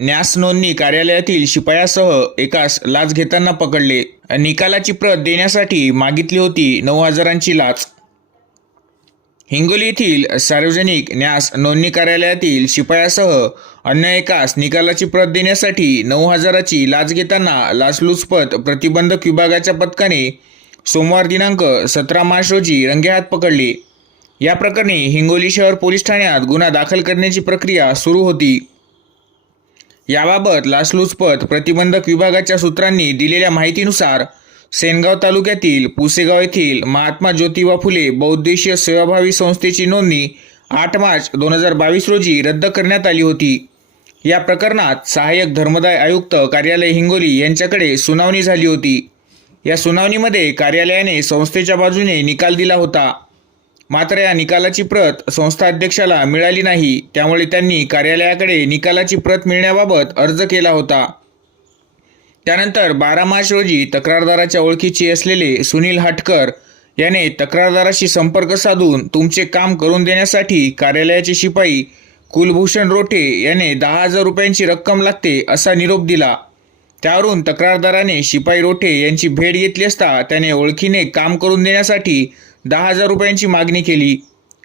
न्यास नोंदणी कार्यालयातील शिपायासह एकास लाच घेताना पकडले. निकालाची प्रत देण्यासाठी मागितली होती नऊ हजारांची लाच. हिंगोली येथील सार्वजनिक न्यास नोंदणी कार्यालयातील शिपायासह अन्य एकास निकालाची प्रत देण्यासाठी नऊ हजाराची लाच घेताना लाचलुचपत प्रतिबंधक विभागाच्या पथकाने सोमवार दिनांक सतरा मार्च रोजी रंगेहात पकडले. या प्रकरणी हिंगोली शहर पोलीस ठाण्यात गुन्हा दाखल करण्याची प्रक्रिया सुरू होती. याबाबत लाचलुचपत प्रतिबंधक विभागाच्या सूत्रांनी दिलेल्या माहितीनुसार सेनगाव तालुक्यातील पुसेगाव येथील महात्मा ज्योतिबा फुले बहुद्देशीय सेवाभावी संस्थेची नोंदणी आठ मार्च दोन हजार बावीस रोजी रद्द करण्यात आली होती. या प्रकरणात सहाय्यक धर्मदाय आयुक्त कार्यालय हिंगोली यांच्याकडे सुनावणी झाली होती. या सुनावणीमध्ये कार्यालयाने संस्थेच्या बाजूने निकाल दिला होता. मात्र या निकालाची प्रत संस्था अध्यक्षाला मिळाली नाही. त्यामुळे त्यांनी कार्यालयाकडे निकालाची प्रत मिळण्याबाबत अर्ज केला होता. त्यानंतर बारा मार्च रोजी तक्रारदाराच्या ओळखीचे असलेले सुनील हटकर याने तक्रारदाराशी संपर्क साधून तुमचे काम करून देण्यासाठी कार्यालयाचे शिपाई कुलभूषण रोठे याने दहा हजार रुपयांची रक्कम लागते असा निरोप दिला. त्यावरून तक्रारदाराने शिपाई रोठे यांची भेट घेतली असता त्याने ओळखीने काम करून देण्यासाठी दहा हजार रुपयांची मागणी केली.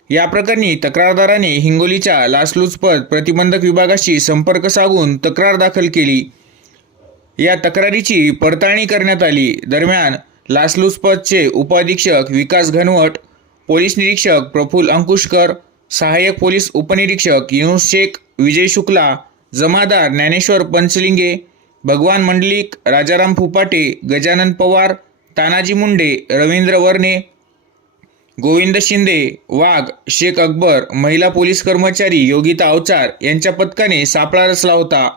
या प्रकरणी तक्रारदाराने हिंगोलीच्या लाचलुचपत प्रतिबंधक विभागाशी संपर्क साधून तक्रार दाखल केली. या तक्रारीची पडताळणी करण्यात आली. दरम्यान लाचलुचपतचे उपाधीक्षक विकास घनवट पोलीस निरीक्षक प्रफुल अंकुशकर सहाय्यक पोलीस उपनिरीक्षक युनुस शेख विजय शुक्ला जमादार ज्ञानेश्वर पंचलिंगे भगवान मंडलिक राजाराम फुपाटे गजानन पवार तानाजी मुंडे रवींद्र वर्णे गोविंद शिंदे वाघ शेख अकबर महिला पोलीस कर्मचारी योगिता अवचार यांच्या पथकाने सापळा रचला होता.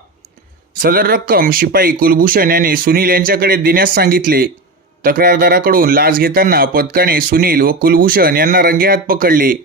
सदर रक्कम शिपाई कुलभूषण याने सुनील यांच्याकडे देण्यास सांगितले. तक्रारदाराकडून लाच घेताना पथकाने सुनील व कुलभूषण यांना रंगेहात पकडले.